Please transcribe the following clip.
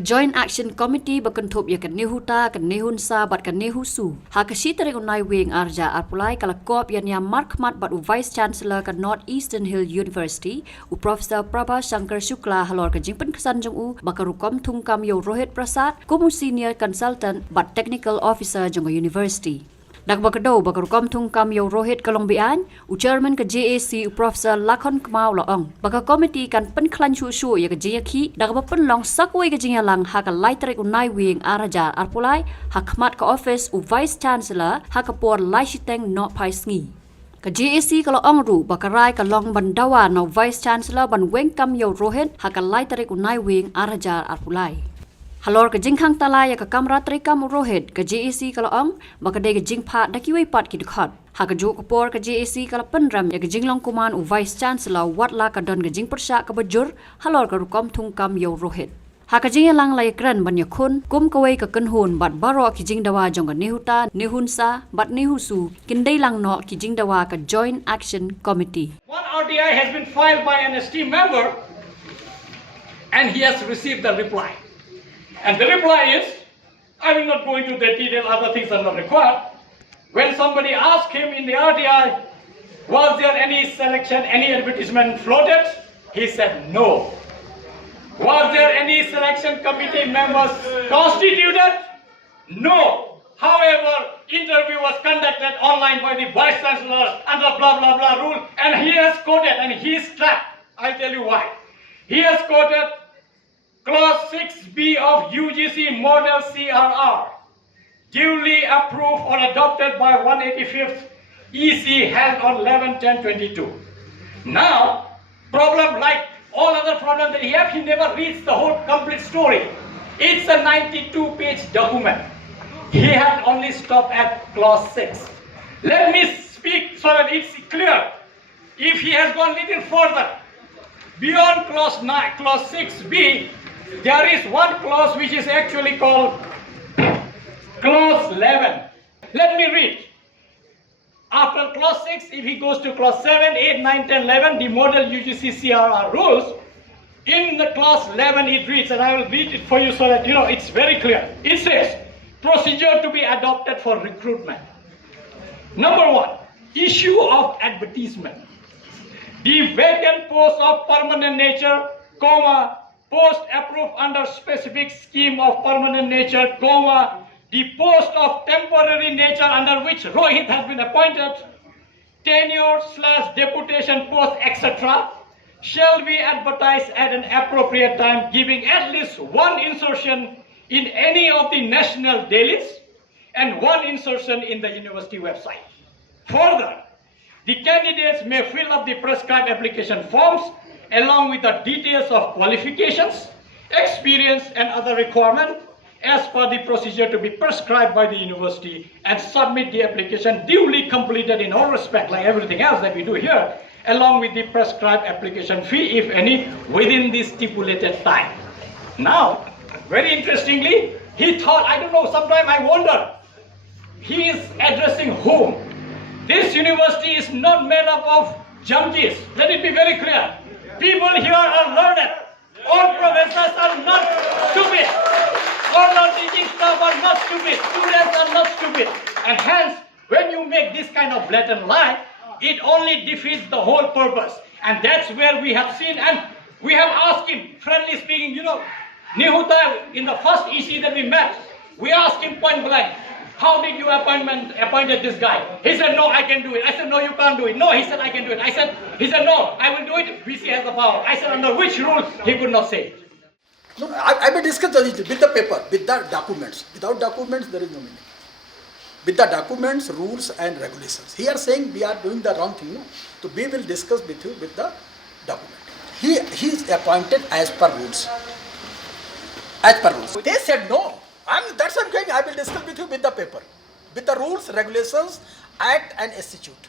Joint Action Committee berkentup ya kan nehuta kan nehunsa bat kan nehusu. Hak sitering unai wing arja arpulai kala kop yang mark khmat bat Vice Chancellor kan North Eastern Hill University u Professor Prabha Shankar Shukla halor ka jingpen kesan jong u bakarukom thungkam yo Rohit Prasad kumu senior consultant bat technical officer jong university. Dak bakado bakarukom thungkam yo Rohit kalongbian u chairman ka JAC u Professor Lakhon Kmau laong baka committee kan pen klan chu ya ka JAC dak ba pen long sakwe ka jingalang ha ka laitrek unai wing araja arpulai ha khmat ka office u Vice Chancellor ha ka por laishiteng no pai sngi. Ka JAC kalau ongru bakarai ka long bandawa no Vice Chancellor ban wengkam yo Rohit ha ka laitrek unai wing araja arpulai. Halor ka jingkhang tala ya ka kamra trikam Rohit ka JAC kalau ong baka de ka jingpha dakiway pat ki dkhot ha ka jo ka por ka JAC kala penram ya ka jinglong kuman u Vice Chancellor watla ka don ka jingpersha ka bajur halor ka rukom thungkam yo Rohit ha ka jinglang lai kran ban ya khun kum kawai ka kanhun bat baro ki jingdawa jong ka nehuta nehunsa bat nehusu kindai lang no ki jingdawa ka Joint Action Committee. One RDI has been filed by an esteemed member and he has received the reply. And the reply is, I will not go into the detail, other things are not required. When somebody asked him in the RTI, was there any selection, any advertisement floated? He said no. Was there any selection committee members constituted? No. However, interview was conducted online by the Vice Chancellor under blah blah blah rule, and he has quoted, and he is trapped. I'll tell you why. He has quoted Clause 6B of UGC Model CRR, duly approved or adopted by 185th EC held on 11/10/22. Now, problem like all other problems that he has, he never reads the whole complete story. It's a 92-page document. He had only stopped at Clause 6. Let me speak so that it's clear. If he has gone a little further, beyond Clause 9, Clause 6B, there is one clause which is actually called Clause 11. Let me read. After Clause 6, if he goes to Clause 7, 8, 9, 10, 11, the model UGC CRR rules, in the Clause 11 it reads, and I will read it for you so that you know it's very clear. It says, procedure to be adopted for recruitment. Number 1, issue of advertisement. The vacant post of permanent nature, comma, post approved under specific scheme of permanent nature, comma, the post of temporary nature under which Rohit has been appointed, tenure/deputation post, etc., shall be advertised at an appropriate time, giving at least one insertion in any of the national dailies and one insertion in the university website. Further, the candidates may fill up the prescribed application forms along with the details of qualifications, experience and other requirements as per the procedure to be prescribed by the university, and submit the application duly completed in all respect, like everything else that we do here, along with the prescribed application fee, if any, within the stipulated time. Now, very interestingly, he thought, I don't know, sometimes I wonder, he is addressing whom? This university is not made up of junkies. Let it be very clear. People here are learned. All professors are not stupid. All our teaching staff are not stupid. Students are not stupid. And hence, when you make this kind of blatant lie, it only defeats the whole purpose. And that's where we have seen, and we have asked him, friendly speaking, you know, Nehuta, in the first EC that we met, we asked him point blank, how did you appointed this guy? He said, no, I can do it. I said, no, you can't do it. No, he said, I can do it. He said, no, I will do it. VC has the power. I said, under which rule? He could not say it. No, I will discuss with the paper, with the documents. Without documents, there is no meaning. With the documents, rules and regulations. He are saying we are doing the wrong thing. No? So we will discuss with you with the document. He is appointed as per rules. As per rules. They said no. That's what I'm going. I will discuss with you with the paper, with the rules, regulations, act and statute.